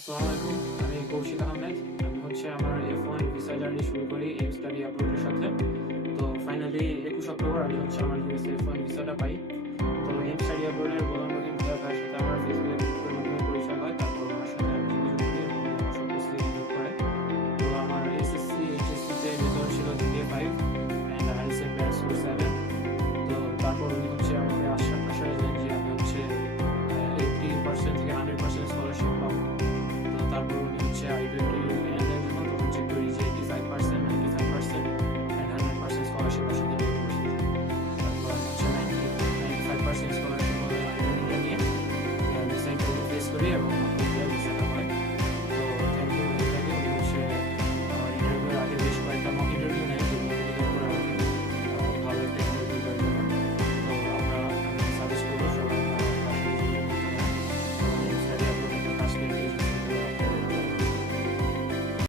আসসালামু আলাইকুম। আমি কৌশিক আহমেদ। আমি হচ্ছে আমার F1 ভিসা জার্নি শুরু করি এম স্টাডি আপলোডের সাথে। তো ফাইনালি ২১ অক্টোবর আমি হচ্ছে আমার USA F1 ভিসাটা পাই। তো এম স্টাডি আপলোডের গোলাম রহিম ভাইয়ের সাথে আমার